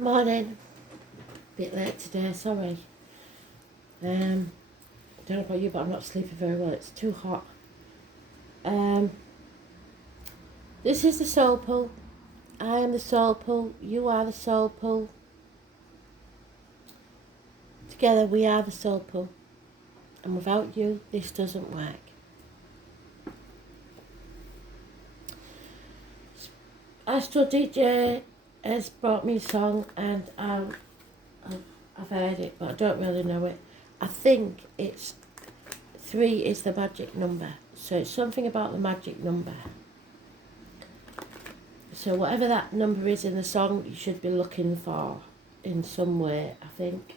Morning. Bit late today, sorry. Don't know about you, but I'm not sleeping very well. It's too hot. This is the soul pull. I am the soul pull. You are the soul pull. Together we are the soul pull. And without you, this doesn't work. Astro DJ has brought me a song and I've heard it, but I don't really know it. I think it's 3 is the magic number. So it's something about the magic number. So whatever that number is in the song, you should be looking for in some way, I think.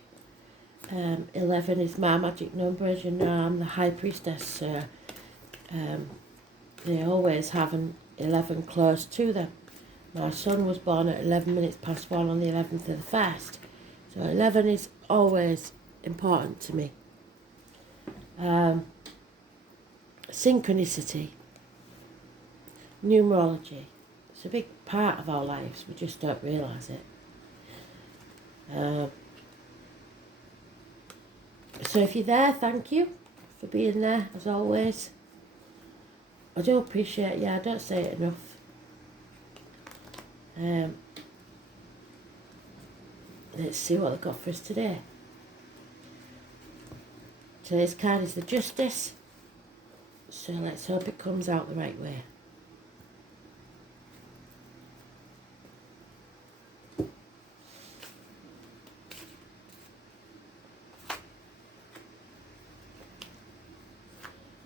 11 is my magic number. As you know, I'm the high priestess, so they always have an 11 close to them. My son was born at 11 minutes past 1 on the 11th of the 1st. So 11 is always important to me. Synchronicity. Numerology. It's a big part of our lives. We just don't realise it. So if you're there, thank you for being there, as always. I do appreciate you. I don't say it enough. Let's see what they've got for us today. Today's card is the Justice. So let's hope it comes out the right way.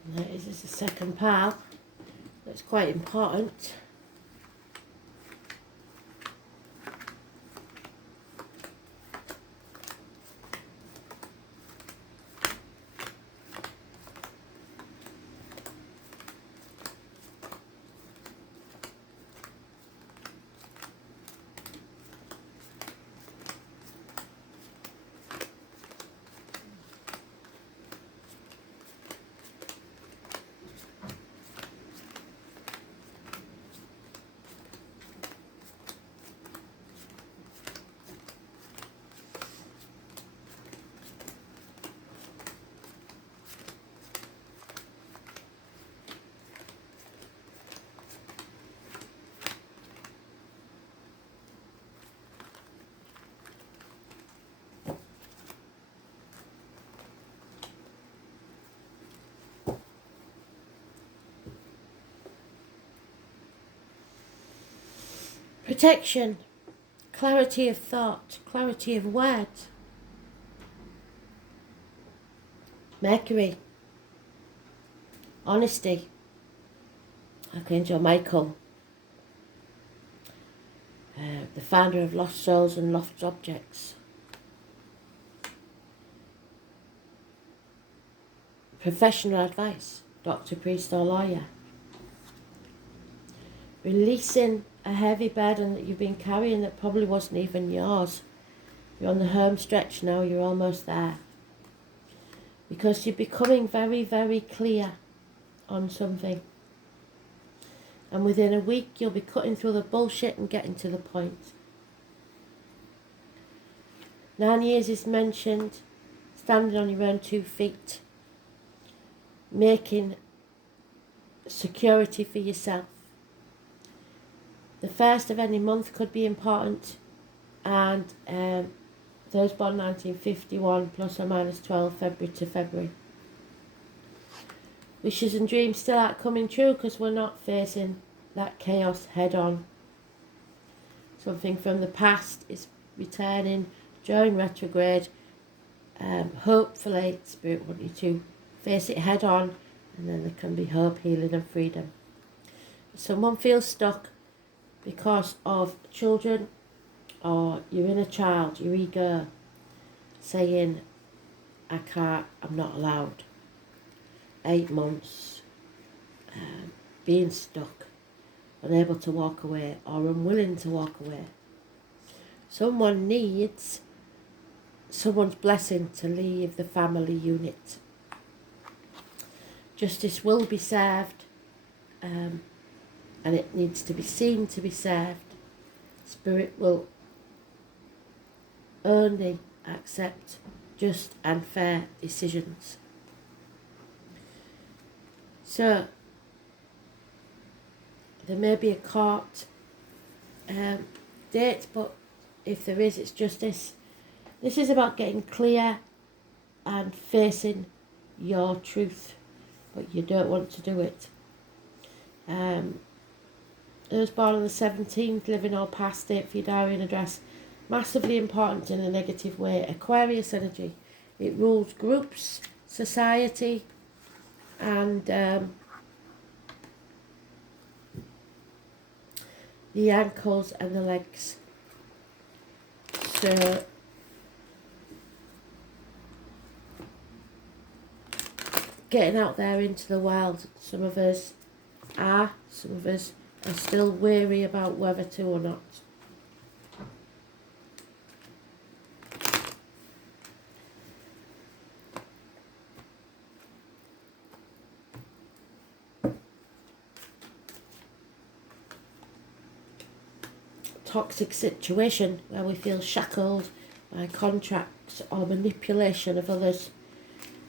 And that is the second pile. That's quite important. Protection, clarity of thought, clarity of words. Mercury, honesty, Archangel Michael, the founder of Lost Souls and Lost Objects. Professional advice, doctor, priest or lawyer. Releasing a heavy burden that you've been carrying that probably wasn't even yours. You're on the home stretch now, you're almost there. Because you're becoming very, very clear on something. And within a week you'll be cutting through the bullshit and getting to the point. 9 years is mentioned, standing on your own 2 feet, making security for yourself. The first of any month could be important, and those born 1951 plus or minus 12 February to February. Wishes and dreams still aren't coming true because we're not facing that chaos head on. Something from the past is returning during retrograde. Hopefully Spirit wants you to face it head on, and then there can be hope, healing and freedom. Someone feels stuck because of children or your inner child, your ego, saying, I can't, I'm not allowed. 8 months, being stuck, unable to walk away or unwilling to walk away. Someone needs someone's blessing to leave the family unit. Justice will be served, and it needs to be seen to be served. Spirit will only accept just and fair decisions. So there may be a court date, but if there is, it's justice. This is about getting clear and facing your truth, but you don't want to do it. Those born on the 17th, living or past date for your diary and address, massively important in a negative way. Aquarius energy, it rules groups, society, and the ankles and the legs. So getting out there into the world, some of us are still wary about whether to or not. Toxic situation where we feel shackled by contracts or manipulation of others.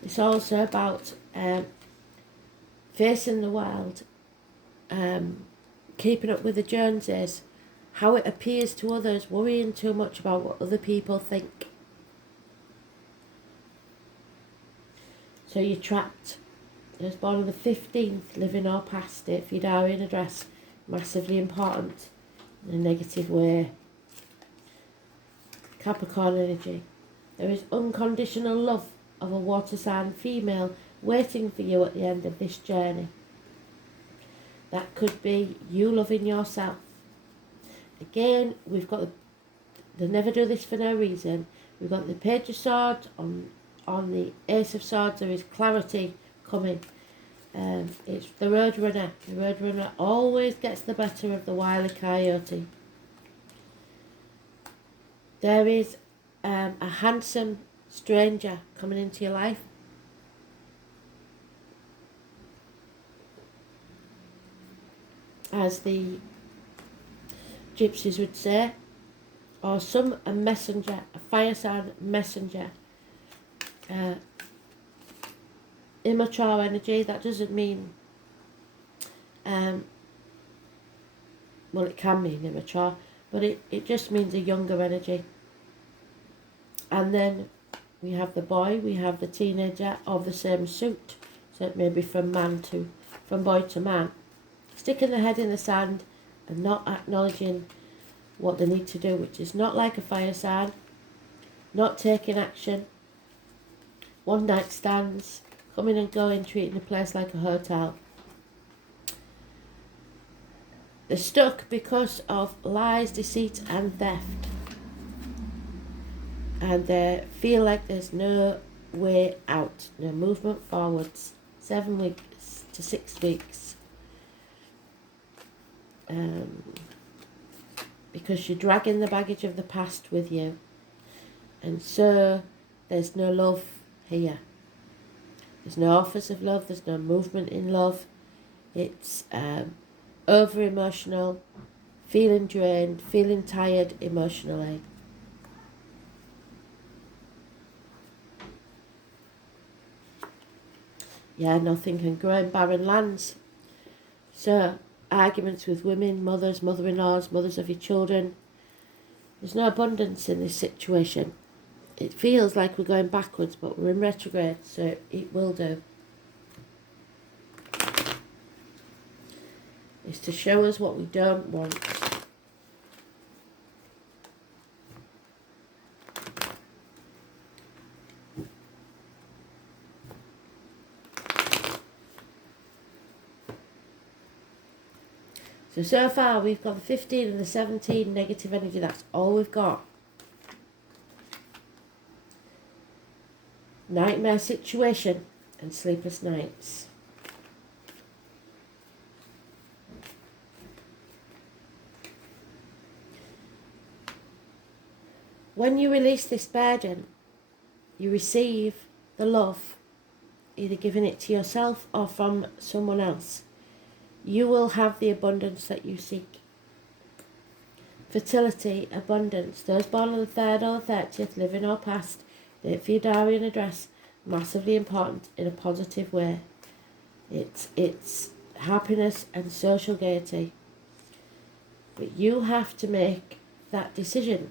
It's also about facing the world, keeping up with the Joneses, how it appears to others, worrying too much about what other people think. So you're trapped. Those born on the 15th, living or past it, for your diary and address, massively important in a negative way. Capricorn energy. There is unconditional love of a water sign female waiting for you at the end of this journey. That could be you loving yourself. Again, we've got they never do this for no reason. We've got the Page of Swords on the Ace of Swords. There is clarity coming. It's the Roadrunner. The Roadrunner always gets the better of the Wile E. Coyote. There is a handsome stranger coming into your life. As the gypsies would say, or a messenger, a fire sign messenger. Immature energy, that doesn't mean, well, it can mean immature, but it just means a younger energy. And then we have the boy, we have the teenager of the same suit, so it may be from boy to man. Sticking their head in the sand and not acknowledging what they need to do, which is not like a fire sign, not taking action, one night stands, coming and going, treating the place like a hotel. They're stuck because of lies, deceit and theft. And they feel like there's no way out, no movement forwards. 7 weeks to 6 weeks. Because you're dragging the baggage of the past with you. And so there's no love here. There's no offers of love, there's no movement in love. It's over emotional, feeling drained, feeling tired emotionally. Yeah, nothing can grow in barren lands. So, arguments with women, mothers, mother-in-laws, mothers of your children. There's no abundance in this situation. It feels like we're going backwards, but we're in retrograde, so it will do. It's to show us what we don't want. So far we've got the 15 and the 17 negative energy. That's all we've got. Nightmare situation and sleepless nights. When you release this burden, you receive the love, either giving it to yourself or from someone else. You will have the abundance that you seek. fertility, abundance. Those born on the 3rd or the 30th, living or past, date for your diary and address, massively important in a positive way. It's happiness and social gaiety. But you have to make that decision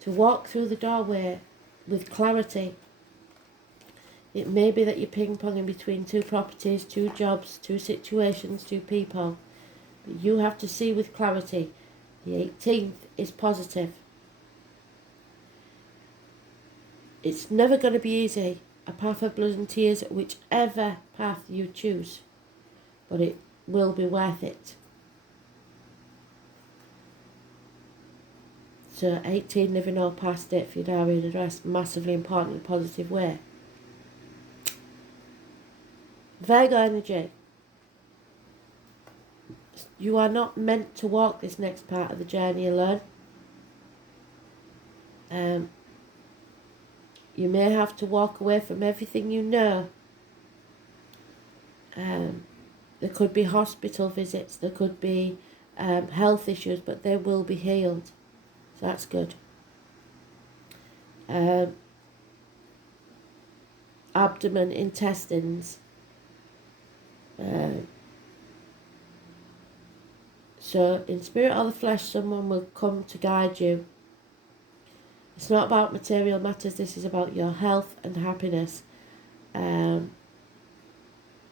to walk through the doorway with clarity. It may be that you're ping-ponging between 2 properties, 2 jobs, 2 situations, 2 people. But you have to see with clarity. The 18th is positive. It's never going to be easy. A path of blood and tears, whichever path you choose. But it will be worth it. So 18, living or past, date for your diary and address, massively important in a positive way. Virgo energy. You are not meant to walk this next part of the journey alone. You may have to walk away from everything you know. There could be hospital visits, there could be health issues, but they will be healed. So that's good. Abdomen, intestines. So in spirit or the flesh, someone will come to guide you. It's not about material matters, this is about your health and happiness. The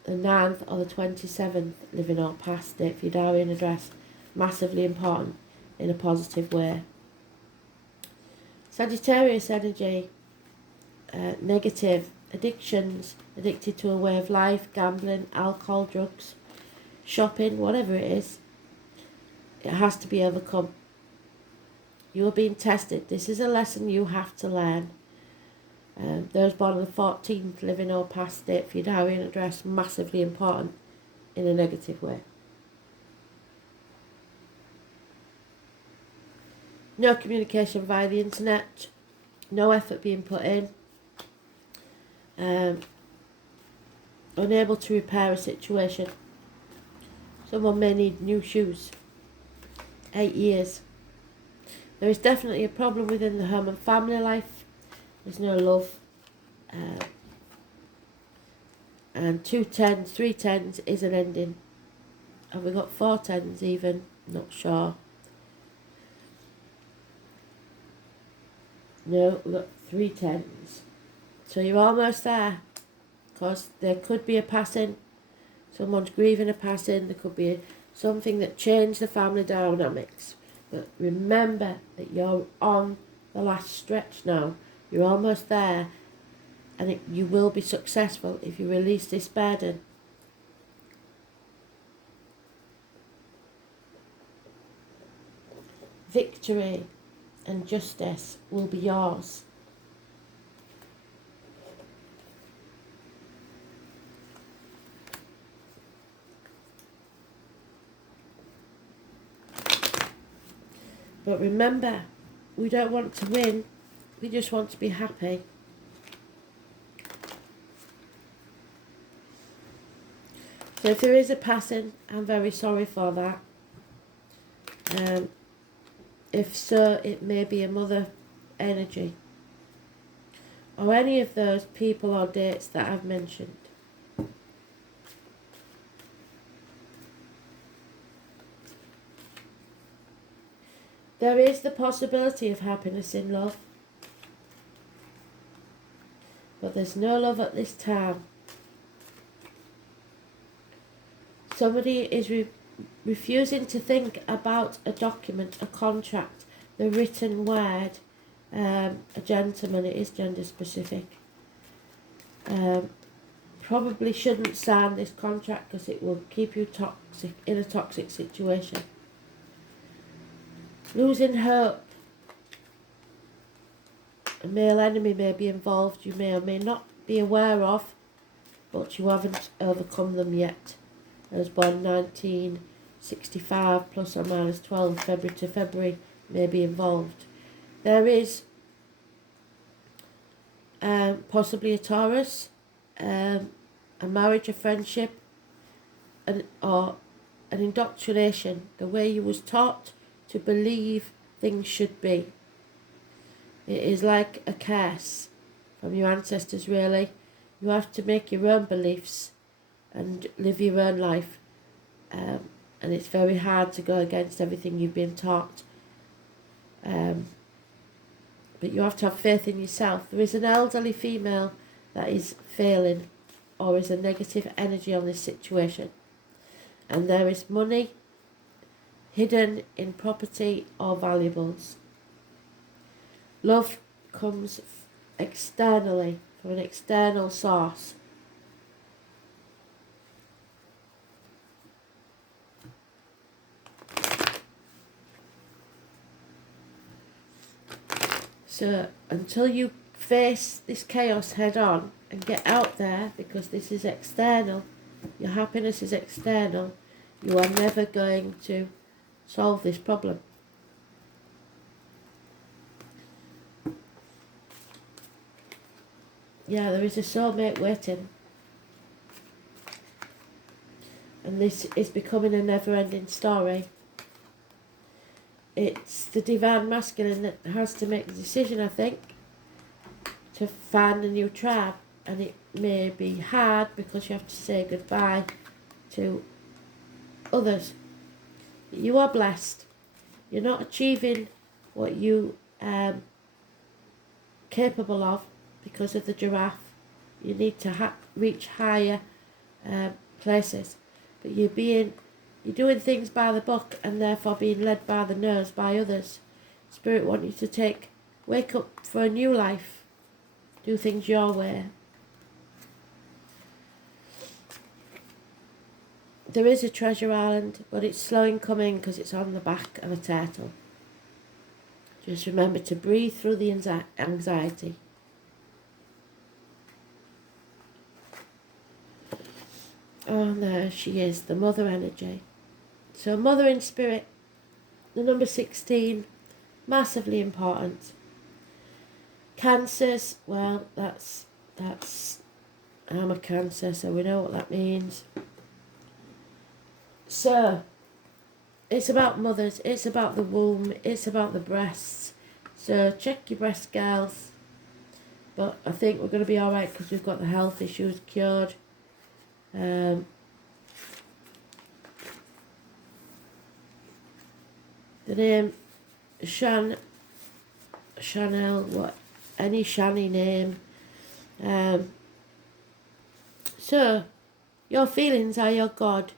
9th or the 27th, living or past, date for your diary and address, massively important in a positive way. Sagittarius energy, negative, addictions, addicted to a way of life, gambling, alcohol, drugs, shopping, whatever it is, it has to be overcome. You are being tested. This is a lesson you have to learn. Those born on the 14th, living or past, date for your diary and address, massively important in a negative way. No communication via the internet, no effort being put in, unable to repair a situation. Someone may need new shoes. 8 years. There is definitely a problem within the home and family life. There's no love. And 2 10s, 3 10s is an ending. Have we got 4 10s even? Not sure. No, we've got 3 10s. So you're almost there. Because there could be a passing. Someone's grieving a passing. There could be something that changed the family dynamics. But remember that you're on the last stretch now. You're almost there. And you will be successful if you release this burden. Victory and justice will be yours. But remember, we don't want to win, we just want to be happy. So if there is a passing, I'm very sorry for that. If so, it may be a mother energy. Or any of those people or dates that I've mentioned. There is the possibility of happiness in love. But there's no love at this time. Somebody is refusing to think about a document, a contract, the written word. A gentleman, it is gender specific. Probably shouldn't sign this contract because it will keep you toxic in a toxic situation. Losing hope. A male enemy may be involved, you may or may not be aware of, but you haven't overcome them yet. I was born 1965, plus or minus 12, February to February, may be involved. There is possibly a Taurus, a marriage, a friendship, or an indoctrination, the way you was taught to believe things should be. It is like a curse from your ancestors, really. You have to make your own beliefs and live your own life. And it's very hard to go against everything you've been taught. But you have to have faith in yourself. There is an elderly female that is failing, or is a negative energy on this situation. And there is money hidden in property or valuables. Love comes externally, from an external source. So until you face this chaos head on and get out there, because this is external, your happiness is external, you are never going to solve this problem. Yeah, there is a soulmate waiting. And this is becoming a never-ending story. It's the divine masculine that has to make the decision, I think, to find a new tribe. And it may be hard because you have to say goodbye to others. You are blessed. You're not achieving what you are capable of because of the giraffe. You need to reach higher places. But you're doing things by the book and therefore being led by the nose by others. Spirit want you to wake up for a new life. Do things your way. There is a treasure island, but it's slow in coming because it's on the back of a turtle. Just remember to breathe through the anxiety. Oh, there she is, the mother energy. So mother in spirit, the number 16, massively important. Cancers, well, that's I'm a Cancer, so we know what that means. So, it's about mothers, it's about the womb, it's about the breasts. So check your breast, girls. But I think we're going to be alright because we've got the health issues cured. The name Chanel, any Shani name. So, your feelings are your God,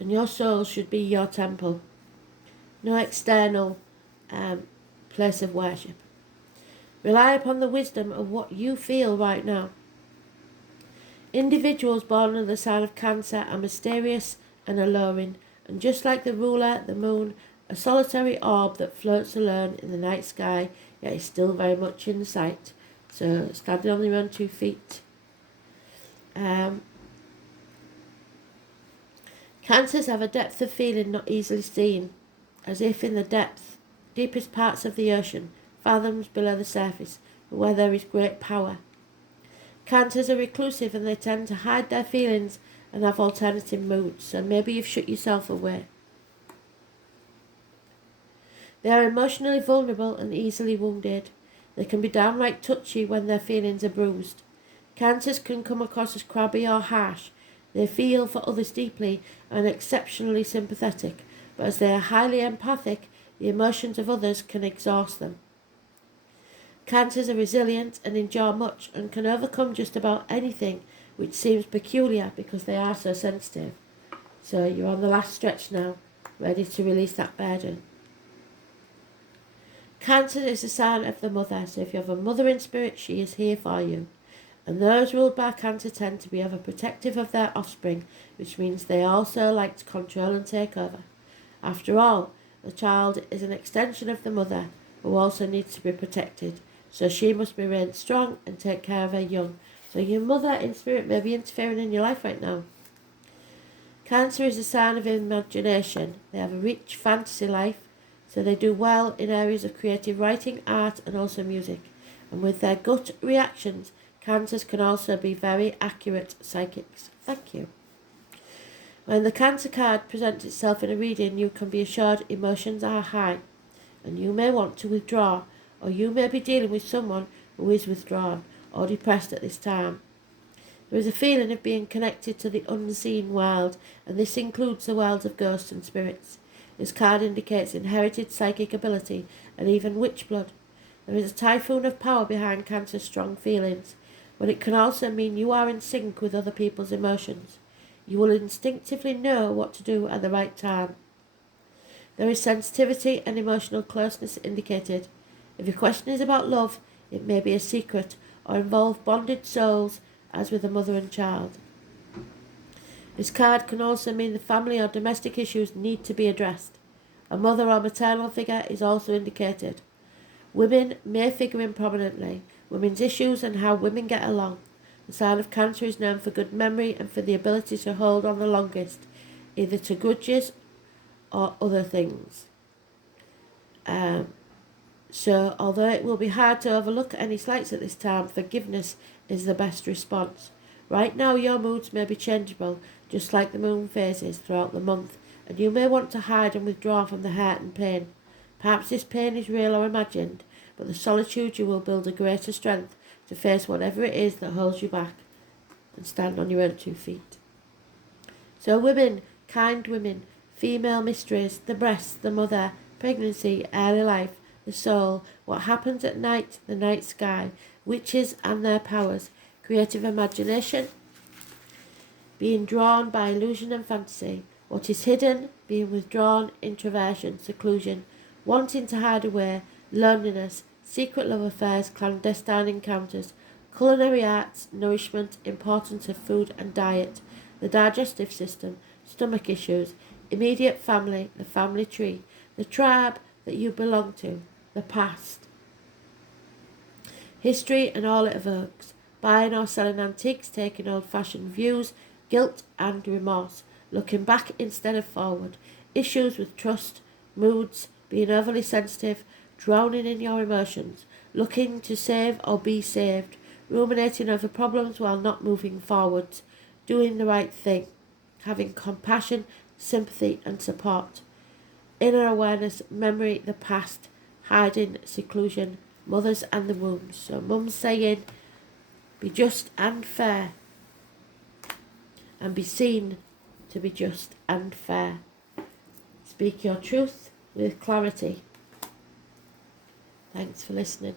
and your soul should be your temple. No external place of worship. Rely upon the wisdom of what you feel right now. Individuals born under the sign of Cancer are mysterious and alluring, and just like the ruler, the moon, a solitary orb that floats alone in the night sky, yet is still very much in sight. So standing on your own 2 feet. Cancers have a depth of feeling not easily seen, as if in the deepest parts of the ocean, fathoms below the surface, where there is great power. Cancers are reclusive and they tend to hide their feelings and have alternative moods, so maybe you've shut yourself away. They are emotionally vulnerable and easily wounded. They can be downright touchy when their feelings are bruised. Cancers can come across as crabby or harsh. They feel for others deeply and exceptionally sympathetic, but as they are highly empathic, the emotions of others can exhaust them. Cancers are resilient and endure much and can overcome just about anything which seems peculiar because they are so sensitive. So you're on the last stretch now, ready to release that burden. Cancer is a sign of the mother, so if you have a mother in spirit, she is here for you. And those ruled by Cancer tend to be overprotective of their offspring, which means they also like to control and take over. After all, the child is an extension of the mother, who also needs to be protected, so she must remain strong and take care of her young. So your mother in spirit may be interfering in your life right now. Cancer is a sign of imagination. They have a rich fantasy life, so they do well in areas of creative writing, art and also music. And with their gut reactions, Cancers can also be very accurate psychics. Thank you. When the Cancer card presents itself in a reading, you can be assured emotions are high, and you may want to withdraw, or you may be dealing with someone who is withdrawn or depressed at this time. There is a feeling of being connected to the unseen world, and this includes the worlds of ghosts and spirits. This card indicates inherited psychic ability and even witch blood. There is a typhoon of power behind Cancer's strong feelings, but it can also mean you are in sync with other people's emotions. You will instinctively know what to do at the right time. There is sensitivity and emotional closeness indicated. If your question is about love, it may be a secret or involve bonded souls, as with a mother and child. This card can also mean the family or domestic issues need to be addressed. A mother or maternal figure is also indicated. Women may figure in prominently. Women's issues and how women get along. The sign of Cancer is known for good memory and for the ability to hold on the longest, either to grudges or other things. So, although it will be hard to overlook any slights at this time, forgiveness is the best response. Right now, your moods may be changeable, just like the moon phases throughout the month, and you may want to hide and withdraw from the hurt and pain. Perhaps this pain is real or imagined, but the solitude you will build a greater strength to face whatever it is that holds you back and stand on your own 2 feet. So women, kind women, female mysteries, the breast, the mother, pregnancy, early life, the soul, what happens at night, the night sky, witches and their powers, creative imagination, being drawn by illusion and fantasy, what is hidden, being withdrawn, introversion, seclusion, wanting to hide away, loneliness, secret love affairs, clandestine encounters, culinary arts, nourishment, importance of food and diet, the digestive system, stomach issues, immediate family, the family tree, the tribe that you belong to, the past, history and all it evokes, buying or selling antiques, taking old-fashioned views, guilt and remorse, looking back instead of forward, issues with trust, moods, being overly sensitive, drowning in your emotions, looking to save or be saved, ruminating over problems while not moving forwards, doing the right thing, having compassion, sympathy and support, inner awareness, memory, the past, hiding, seclusion, mothers and the womb. So mum's saying, be just and fair, and be seen to be just and fair. Speak your truth with clarity. Thanks for listening.